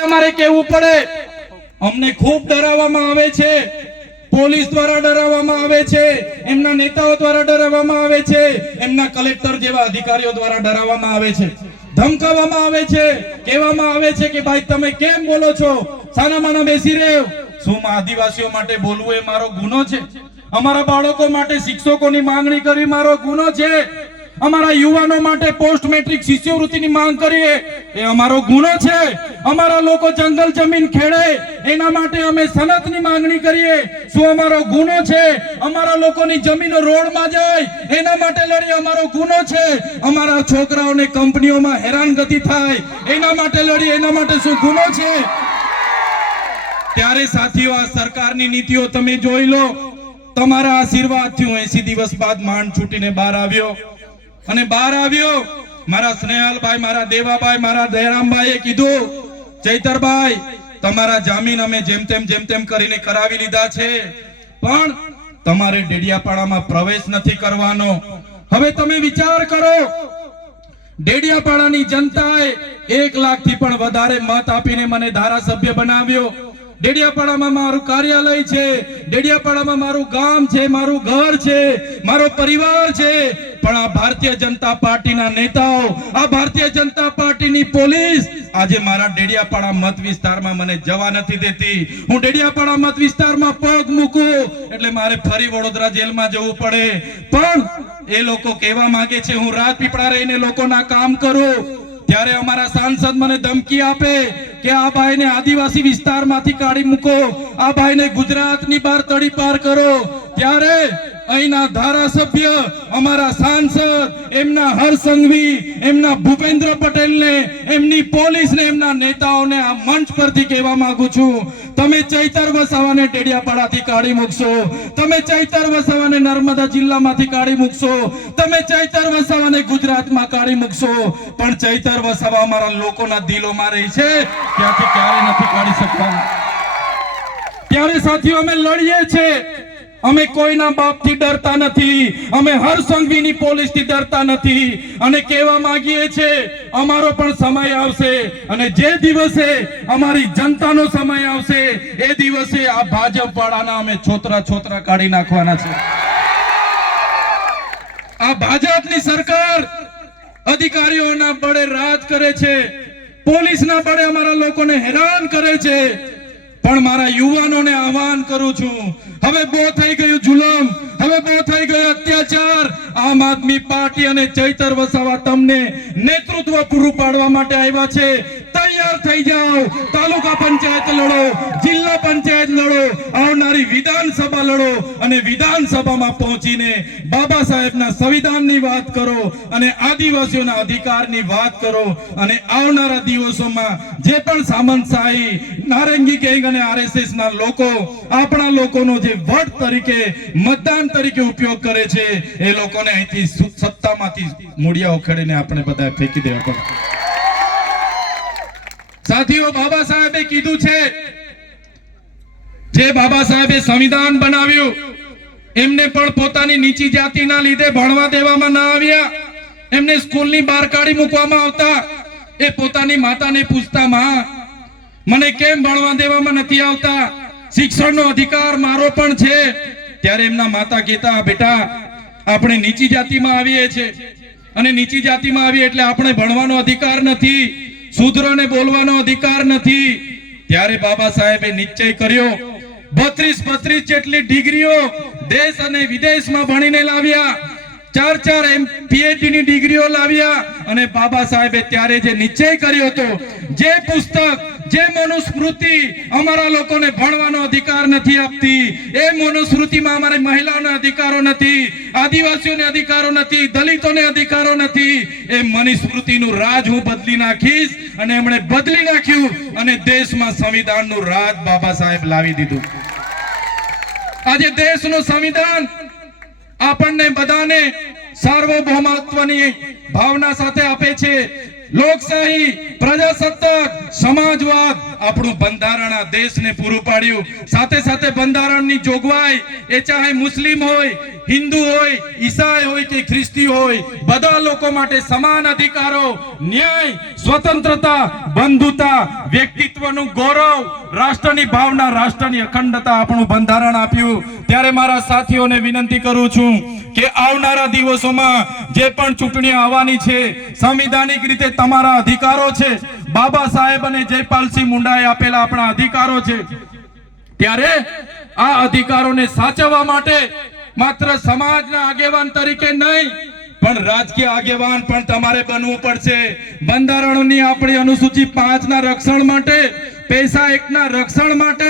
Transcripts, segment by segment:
તમારે કહેવું પડે, અમને ખૂબ ડરાવવામાં આવે છે, પોલીસ દ્વારા ડરાવવામાં આવે છે, એમના નેતાઓ દ્વારા ડરાવવામાં આવે છે, એમના કલેક્ટર જેવા અધિકારીઓ દ્વારા ડરાવવામાં આવે છે, ધમકાવવામાં આવે છે, કહેવામાં આવે છે કે ભાઈ તમે કેમ બોલો છો, સાનામાના બેસી રહ્યો. શું આદિવાસીઓ માટે બોલવું એ મારો ગુનો છે? અમારા બાળકો માટે શિક્ષકોની માંગણી કરવી મારો ગુનો છે? અમારા યુવાનો માટે પોસ્ટ મેટ્રિક શિષ્યવૃત્તિની માંગ કરીએ એ અમારો ગુનો છે? અમારા લોકો જંગલ જમીન ખેડે એના માટે અમે સનતની માંગણી કરીએ શું અમારો ગુનો છે? અમારા લોકોની જમીનો રોડમાં જાય એના માટે લડીએ અમારો ગુનો છે? અમારા છોકરાઓને કંપનીઓમાં હેરાનગતિ થાય એના માટે લડીએ એના માટે શું ગુનો છે? ત્યારે સાથીઓ, આ સરકારની નીતિઓ તમે જોઈ લો. તમારા આશીર્વાદથી હું 80 દિવસ બાદ માંડ છૂટીને બહાર આવ્યો અને બહાર આવ્યો. મારા સ્નેહલભાઈ, મારા દેવાભાઈ, મારા દયારામભાઈએ કીધું, ચૈતરભાઈ તમારા જામીન અમે જેમ તેમ કરીને કરાવી લીધા છે, પણ તમારે ડેડિયાપાડામાં પ્રવેશ નથી કરવાનો. હવે તમે વિચાર કરો, ડેડિયાપાડાની જનતાએ 1 લાખથી પણ વધારે મત આપીને મને ધારાસભ્ય બનાવ્યો. ડેડિયાપાડામાં મારું કાર્યાલય છે, ડેડિયાપાડામાં મારું ગામ છે, મારું ઘર છે, મારો પરિવાર છે, પણ આ ભારતીય જનતા પાર્ટીના નેતાઓ, આ ભારતીય જનતા પાર્ટીની પોલીસ આજે મારા ડેડિયાપાડા મત વિસ્તારમાં મને જવા નથી દેતી. હું ડેડિયાપાડા મત વિસ્તારમાં પગ મૂકું એટલે મારે ફરી વડોદરા જેલમાં જવું પડે. પણ એ લોકો કહેવા માંગે છે હું રાજપીપળા રહીને લોકોના કામ કરું. ત્યારે અમારા સાંસદ મને ધમકી આપે કે આ ભાઈને આદિવાસી વિસ્તારમાંથી કાઢી મૂકો, આ ભાઈને ગુજરાતની બહાર તડી પાર કરો. ત્યારે અહીંના ધારાસભ્ય, અમારા સાંસદ, એમના હરસંઘવી, એમના ભૂપેન્દ્ર પટેલને, એમની પોલીસને, એમના નેતાઓને આ મંચ પરથી કહેવા માંગુ છું, તમે ચૈતર વસાવાને ડેડિયાપાડાથી કાઢી મૂકશો, તમે ચૈતર વસાવાને નર્મદા જિલ્લામાંથી કાઢી મૂકશો, તમે ચૈતર વસાવાને ગુજરાતમાં કાઢી મૂકશો, પણ ચૈતર વસાવા અમારા લોકોના દિલોમાં રહી છે, ત્યાંથી ક્યારે નથી કાઢી શકતા. ત્યારે સાથીઓ અમે લડીએ છીએ. અમે કોઈના બાપથી ડરતા નથી, અમે હરસંઘવીની પોલીસથી ડરતા નથી અને કહેવા માંગીએ છીએ અમારો પણ સમય આવશે અને જે દિવસે અમારી જનતાનો સમય આવશે એ દિવસે આ ભાજપ વાળાના અમે છોતરા કાઢી નાખવાના છે. આ ભાજપની સરકાર અધિકારીઓના બળે રાજ કરે છે, પોલીસના બળે અમારા લોકોને હેરાન કરે છે. પણ મારા યુવાનોને આહવાન કરું છું, હવે બહુ થઈ ગયું જુલમ, હવે બહુ થઈ ગયો અત્યાચાર. આમ આદમી પાર્ટી અને ચૈતર વસાવા તમને નેતૃત્વ પૂરું પાડવા માટે આવ્યા છે. તૈયાર થઈ જાઓ, તાલુકા પંચાયત લડો, જિલ્લા પંચાયત લડો, આવનારી વિધાનસભા લડો અને વિધાનસભામાં પહોંચીને બાબા સાહેબના સંવિધાનની વાત કરો અને આદિવાસીઓના અધિકારની વાત કરો. અને આવનારા દિવસોમાં જે પણ સામંતશાહી, નારંગી ગેંગ અને આરએસએસ ના લોકો આપણા લોકોનો જે વોટ તરીકે, મતદાન તરીકે ઉપયોગ કરે છે એ લોકોને અહીંથી સત્તામાંથી મૂળિયા ઉખેડીને આપણે બધા ફેંકી દેવા પડે. સાથીઓ, બાબા સાહેબે કીધું છે, જે બાબા સાહેબે સંવિધાન બનાવ્યું એમને પણ પોતાની નીચી જાતિના લીધે ભણવા દેવામાં ના આવ્યા, એમને સ્કૂલની બહાર કાઢી મૂકવામાં આવતા. એ પોતાની માતાને પૂછતા, માં મને કેમ ભણવા દેવામાં નથી આવતા, શિક્ષણનો અધિકાર મારો પણ છે. ત્યારે એમના માતા કહેતા, બેટા આપણે નીચી જાતિમાં આવીએ છીએ અને નીચી જાતિમાં આવીએ એટલે આપણે ભણવાનો અધિકાર નથી, શૂદ્રને બોલવાનો અધિકાર નથી. ત્યારે બાબા સાહેબે નિશ્ચય કર્યો, 32 જેટલી ડિગ્રીઓ દેશ અને વિદેશમાં ભણીને લાવ્યા, 4 PhD ની ડિગ્રીઓ લાવ્યા. અને બાબા સાહેબે ત્યારે જે નિશ્ચય કર્યો હતો, જે પુસ્તક, જે મનુસ્મૃતિ અમારા લોકોને ભણવાનો અધિકાર નથી આપતી, એ મનુસ્મૃતિમાં અમારી મહિલાઓના અધિકારો નથી, આદિવાસીઓને અધિકારો નથી, દલિતોને અધિકારો નથી, એ મનુસ્મૃતિનું રાજ હું બદલી નાખીશ. અને એમણે બદલી નાખ્યું અને દેશમાં સંવિધાનનું રાજ બાબા સાહેબ લાવી દીધું. આજે દેશનું સંવિધાન આપણને બધાને સાર્વભૌમત્વની ભાવના સાથે આપે છે. લોકશાહી, પ્રજાસત્તાક, સમાજવાદ આપણું બંધારણ આ દેશને પૂરું પાડ્યું. સાથે સાથે બંધારણની જોગવાઈ, એ ચાહે મુસ્લિમ હોય, હિન્દુ હોય, ઈસાઈ હોય કે ખ્રિસ્તી હોય, બધા લોકો માટે સમાન અધિકારો, ન્યાય, સ્વતંત્રતા, બંધુતા, વ્યક્તિત્વનું ગૌરવ, રાષ્ટ્રની ભાવના, રાષ્ટ્રની અખંડતા આપણું બંધારણ આપ્યું. ત્યારે મારા સાથીઓને વિનંતી કરું છું કે આવનારા દિવસોમાં જે પણ ચૂંટણીઓ આવવાની છે, સંવિધાનિક રીતે તમારા અધિકારો છે, બાબા સાહેબ અને જયપાલસિંહ મુંડાએ આપેલા આપણા અધિકારો છે. ત્યારે આ અધિકારોને સાચવવા માટે માત્ર સમાજના આગેવાન તરીકે નહીં પણ રાજકીય આગેવાન પણ તમારે બનવું પડશે. બંધારણની આપણી અનુસૂચિ 5 ના રક્ષણ માટે, પૈસા એક્ટના રક્ષણ માટે,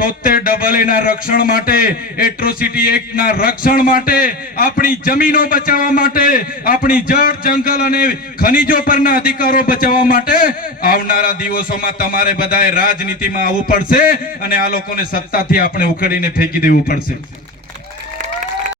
73AA ના રક્ષણ માટે, એટ્રોસિટી એક્ટના રક્ષણ માટે, આપણી જમીનો બચાવવા માટે, આપણી જળ, જંગલ અને ખનીજો પરના અધિકારો બચાવવા માટે આવનારા દિવસોમાં તમારે બધાએ રાજનીતિમાં આવવું પડશે અને આ લોકોને સત્તાથી આપણે ઉખેડીને ફેંકી દેવું પડશે.